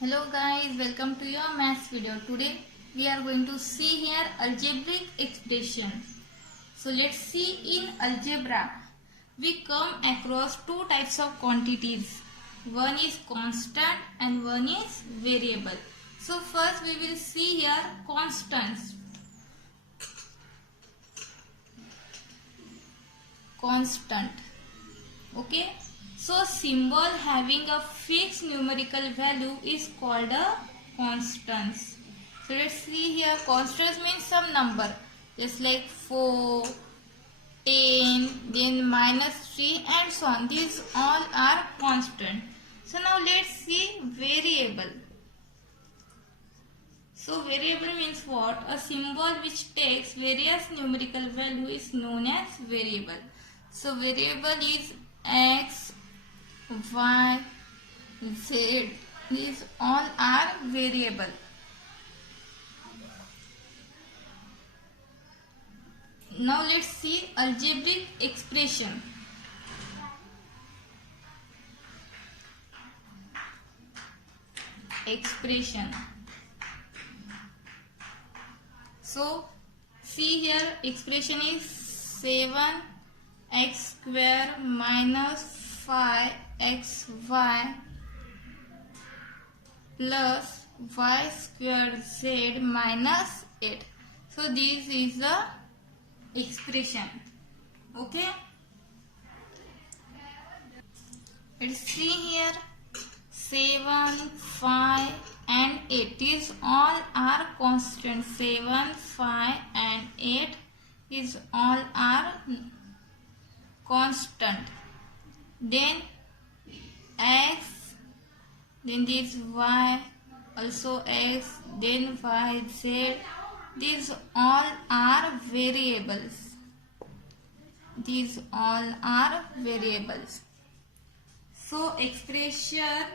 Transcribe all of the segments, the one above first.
Hello guys, welcome to your maths video. Today we are going to see here algebraic expression. So let's see, in algebra we come across two types of quantities. One is constant and one is variable. So first we will see here constants. Constant. Okay. So symbol having a fixed numerical value is called a constants. So let's see here, constants means some number, just like 4, 10, then -3 and so on. These all are constant. So now let's see variable. So variable means what? A symbol which takes various numerical value is known as variable. So variable is x, y, z. These all are variable. Now let's see algebraic expression. So see here, expression is 7x square minus 5xy plus y square z minus 8. So this is the expression. Okay. Let's see here, 7, 5 and 8 is all are constant. 7, 5 and 8 is all are constant. Then x, then this y, also x, then y, z. These all are variables. These all are variables. So expression,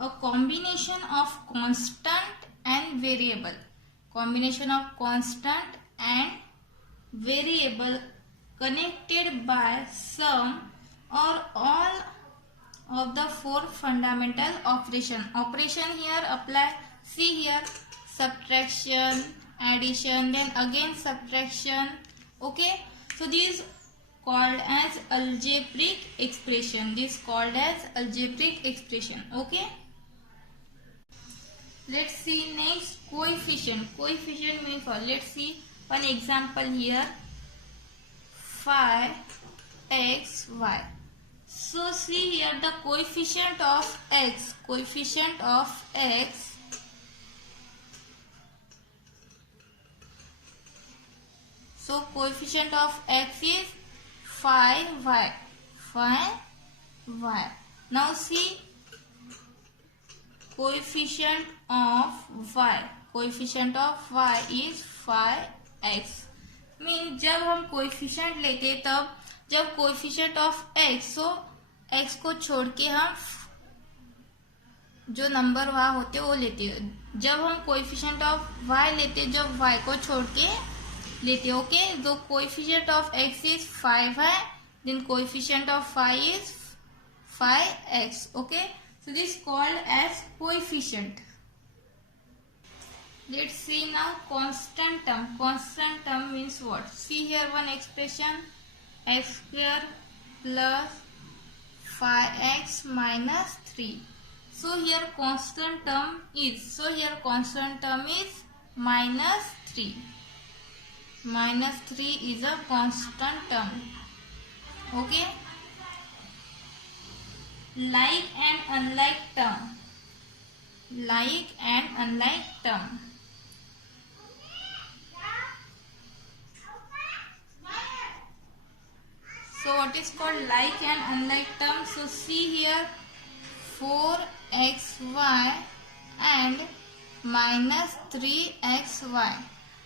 a combination of constant and variable. Combination of constant and variable connected by some or all of the four fundamental operation. Operation here apply. See here, subtraction, addition, then again subtraction. Okay. So this called as algebraic expression. This called as algebraic expression. Okay. Let's see next, coefficient. Coefficient means what? Let's see one example here. 5xy. So see here, the coefficient of x. Coefficient of x So coefficient of x is 5y. 5y. Now see coefficient of y. Coefficient of y is 5x. Mean जब हम coefficient लेते तब जब coefficient of x, so x को छोड़ के हम जो नंबर वहां होते वो लेते हैं. जब हम कोएफिशिएंट ऑफ y लेते जब y को छोड़ के लेते. ओके. तो कोएफिशिएंट ऑफ x इज 5 है, then coefficient of y is 5x. Okay. So this called as coefficient. Let's see now constant term. Constant term means what? See here one expression, x square plus 5x minus 3. So here constant term is, minus 3. Minus 3 is a constant term. Okay. Like and unlike term. Like and unlike term. So what is called like and unlike term? So see here, 4xy and minus 3xy.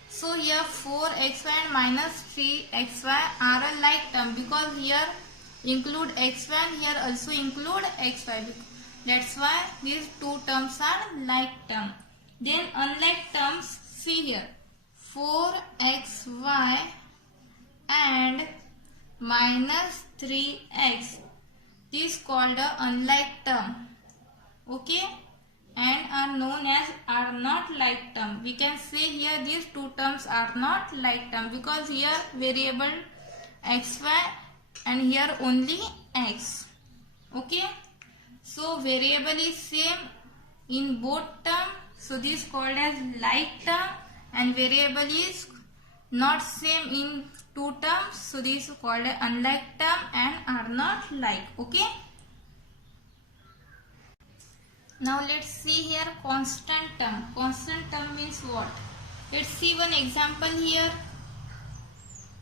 So here 4xy and minus 3xy are a like term because here include xy and here also include xy. That's why these two terms are like term. Then unlike terms, see here, 4xy and minus 3x. This called a unlike term. Okay. not like term. We can say here these two terms are not like term because here variable xy and here only x. Okay. So variable is same in both term. So this is called as like term, and variable is not same in two terms. So this is called as unlike term and are not like. Okay. Now let's see here constant term. Constant term means what? Let's see one example here.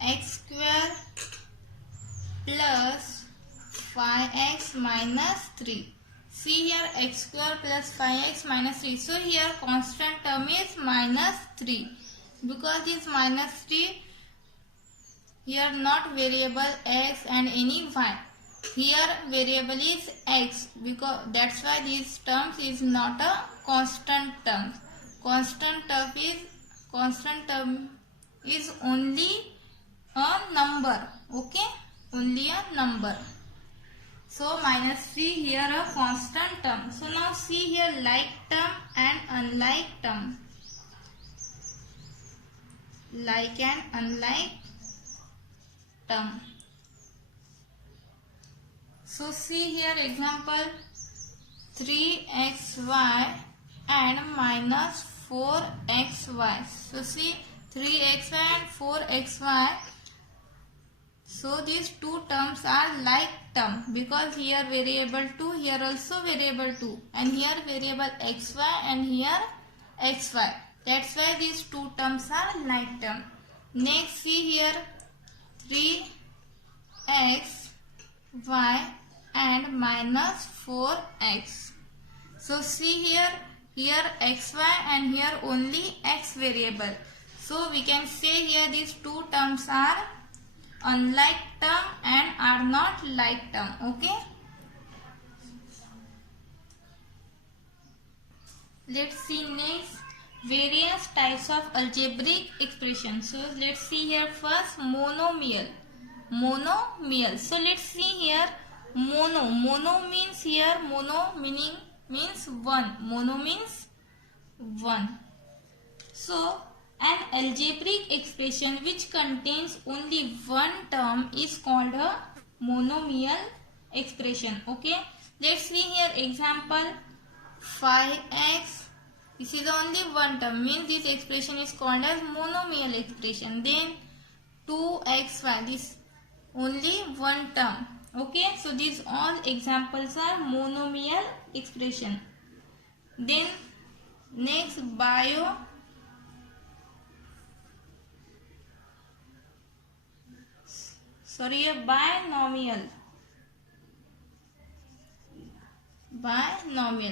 X square plus 5x minus 3. See here x square plus 5x minus 3. So here constant term is minus 3. Because this minus 3 here not variable x and any y. Here variable is x, because that's why these terms is not a constant term. Constant term is only a number. Okay, only a number. So minus 3 here a constant term. So now see here like term and unlike term. Like and unlike term. So see here example 3xy and minus 4xy. So see 3xy and 4xy. So these two terms are like term because here variable 2, here also variable 2, and here variable xy and here xy. That's why these two terms are like term. Next see here 3xy and minus 4x. So see here xy and here only x variable. So we can say here these two terms are unlike term and are not like term. Okay. Let's see next various types of algebraic expression. So let's see here first monomial. Monomial. So let's see here mono. Mono means here mono means one. Mono means one. So an algebraic expression which contains only one term is called a monomial expression. Okay. Let's see here example 5x. This is only one term, means this expression is called as monomial expression. Then 2xy, this only one term. Okay. So these all examples are monomial expression. Then next binomial.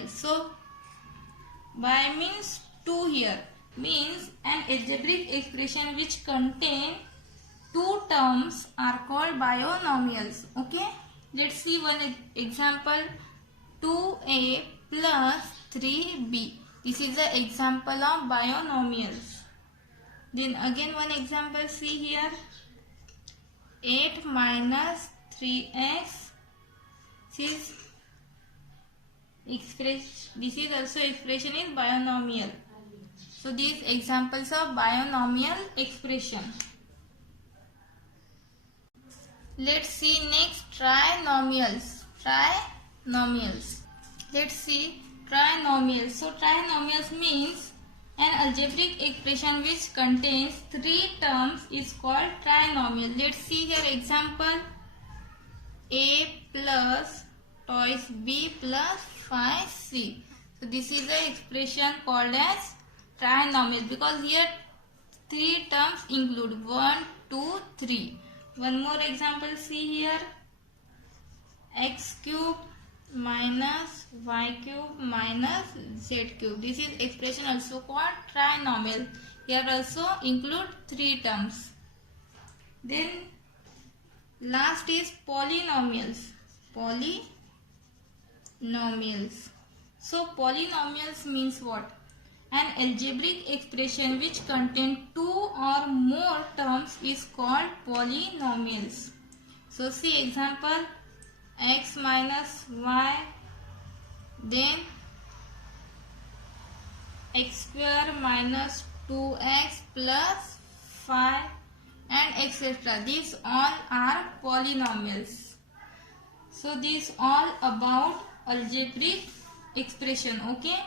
So bi means two here, means an algebraic expression which contain two terms are called binomials. Okay. Let's see one example 2a plus 3b. This is the example of binomials. Then again one example, see here 8 minus 3x. This is also expression in binomial. So these examples of binomial expression. Let's see next trinomials. Let's see trinomials. So trinomials means an algebraic expression which contains three terms is called trinomial. Let's see here example a plus twice b plus 5c. So this is the expression called as trinomial because here three terms include 1, 2, 3. One more example, see here x cube minus y cube minus z cube. This is expression also called trinomial. Here also include three terms. Then last is polynomials. So polynomials means what? An algebraic expression which contains two or more terms is called polynomials. So see example x minus y, then x square minus 2x plus 5 and etc. These all are polynomials. So these all about algebraic expression. Okay.